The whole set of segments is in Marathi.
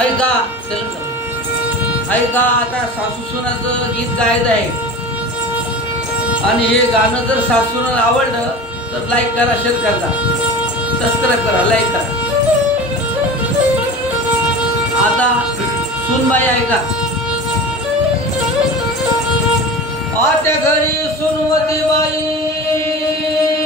ऐका ऐका आता सासू सुनाचं गीत गायचं आहे आणि हे गाणं जर सासू सुनाला आवडलं तर लाईक करा, शेअर करा, सबस्क्राईब करा, लाईक करा. आता सुनबाई ऐका. आत्या घरी सुनवती बाई,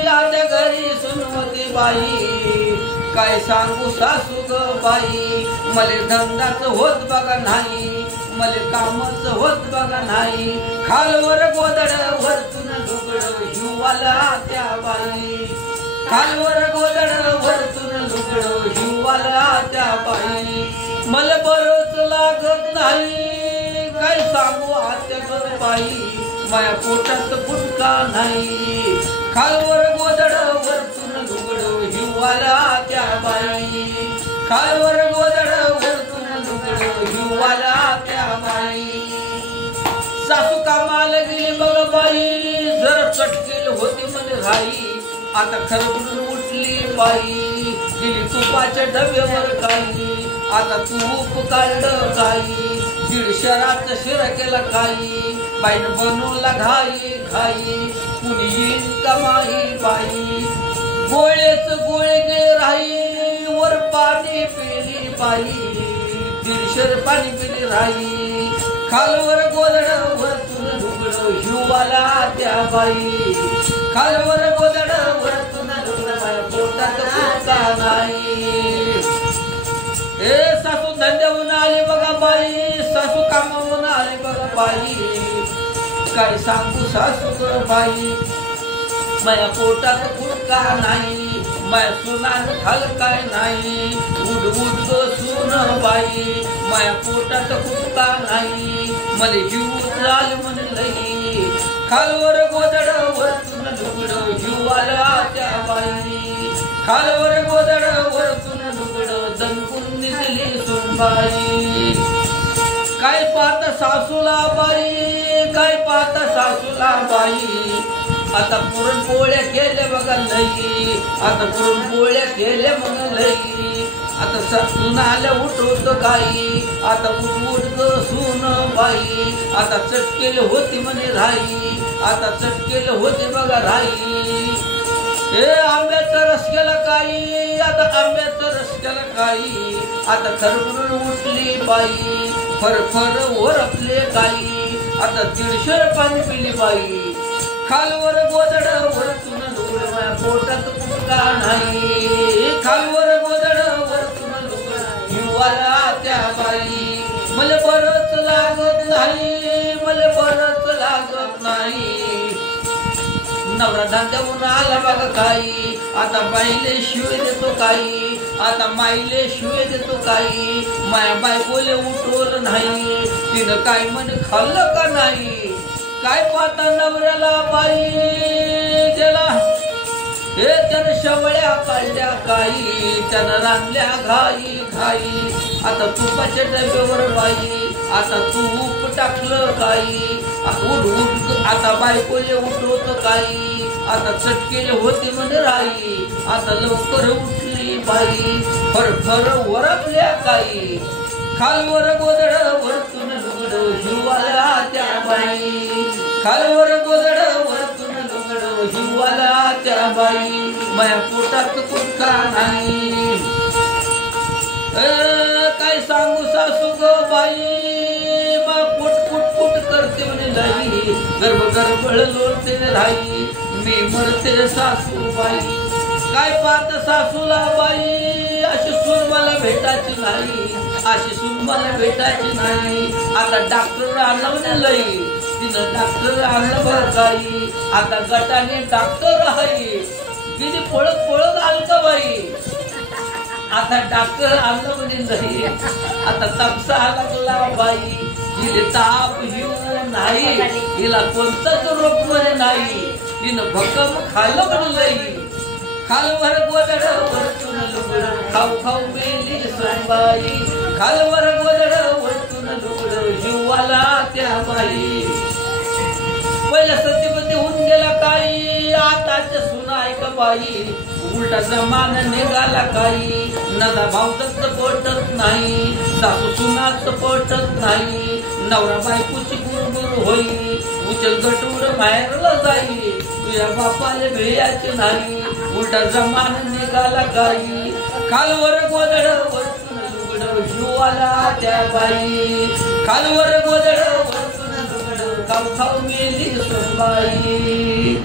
आत्या घरी सुनवती बाई, काय सांगू सासू ग बाई, मले धंदाच होत बघा नाही, मले कामच होत बघा नाही, खालवर गोदड वरतून लुगड हिवाला त्या बाई, खालवर गोदड वरतून लुगड हिवाला त्या बाई, मला बरंच लागत नाही, काय सांगू आत्या ग बाई, माया पोटात फुटका नाही, खालवर गोदड वरतून लुगड हिवाला त्या बाई, खालवर गोदड वरतून लुगड हिवाला त्या बाई. सासू कामाला गेली बघ बाई, जर चटकेल होती म्हणे राई, आता खरबून उठली बाई, गेली तुपाच्या डब्यावर काही, आता तूप काढलं काही, दीडशराचा शिरा केला काही, बाईन बनवला घाई घाई, कुणी येईन कमाई बाई, गोळेच गोळे गे राही, वर पाणी पिली बाई, दीडशर पाणी पिली राही, खालवर गोदड वरतून लुगड हिवाला त्या बाई, खालवर गोदड वरतून लुगड माझ्या पोटात फुटका नाही. ए सासू धंद्याहून आली बघा बाई, सासू कामावून आली बघा बाई, काय सांगू सासू ग बाई, माझ्या पोटात फुटका नाही, माझ्या सुनान खाल काय नाही, उड उड ग सुन बाई, माझ्या पोटात फुटका नाही, मले जीव चाल म्हणलई, खालवर गोदड वरतून लुगड हिवाला त्या बाई, खालवर गोदड वरतून लुगड दणकून निघली सुनबाई. काय पाहता सासूला बाई, काय पाहता सासूला बाई, आता पुरणपोळ्या केल्या बघा लई, आता पुरणपोळ्या केल्या मग लई, आता सून आल्या उठवतो काही, आता उठ ग सून बाई, आता चटकेले होती म्हणे राई, आता चटकेले होते बघा राई. हे आंब्याचा रस केला काही, आता आंब्याचा रस केला काही, आता खरबून उठली बाई, फरफर ओरपले काही, आता दीडशे पाणी पिली बाई, खालवर गोदड वरतून लुगड माझ्या पोटात फुटका नाही, खालवर गोदड वरतून लुगड हिवाला त्या बाई, मला बरंच लागत नाही, मला बरंच लागत नाही, नवरा धंद्याहून आला बघा काही, आता बाईले शिवे देतो काही, आता माईले शिवे देतो काही, माया बायकोले उठवलं नाही, तिनं काय म्हणे खाल्लं का नाही, काय पाहता नवऱ्याला बाई त्याला, हे त्यानं शेवळ्या काढल्या काही, त्यानं रांधल्या घाई घाई, आता तुपाच्या डब्यावर बाई, आता तूप टाकलं काही, उठ उठ आता बायकोले उठवत काही, आता चटकेले होते म्हणे राई, आता लवकर उठली बाई, फरफर वरपल्या काही, खालवर गोदड वरतून लुगड हिवाला त्या बाई, खालवर गोदड वरतून लुगड हिवाला त्या बाई, माझ्या पोटात फुटका नाही. काय सांगू सासू ग बाई, पोट फुट फुट करते म्हणे लाई, गर्भ गर्भळ लोळते राई, मी मरते सासू बाई. काय पाहत सासूला बाई, अशी सून मला भेटायची नाही, अशी सून मला भेटायची नाही, आता डॉक्टर आणलं म्हणे लई, तिनं डॉक्टर आणलं बरं काही, आता गटाने डॉक्टर आहे, तिने पळत पळत आलं का बाई, आता डॉक्टर आणलं म्हणे नाही, आता तपसा लागला बाई, हिला ताप हिव नाही, हिला कोणताच रोग म्हणे नाही, तिनं भक्कम खाल्लं म्हणे लई, खालवर गोदड वरतून लुगड खाऊ खाऊ मेली सुनबाई, खालवर गोदड वरतून लुगड हिवाला त्या बाई. पहिल्या सतीपती होऊन गेला काही, आताच्या सुना ऐका बाई उलटा जमान निघाला काही नदा भावच पटत नाही सासू सुनाच पटत नाही नवरा बायकोची गुरगुर होई उचल गटूर बाहेरला जाई तुझ्या बापाले भेयाचे नाही उलटा जमान निघाला काही खालवर गोदड वरतून लुगड शिवाला त्या बाई खालवर गोदड वरतून लुगड खाऊ खाऊ गेली सोनबाई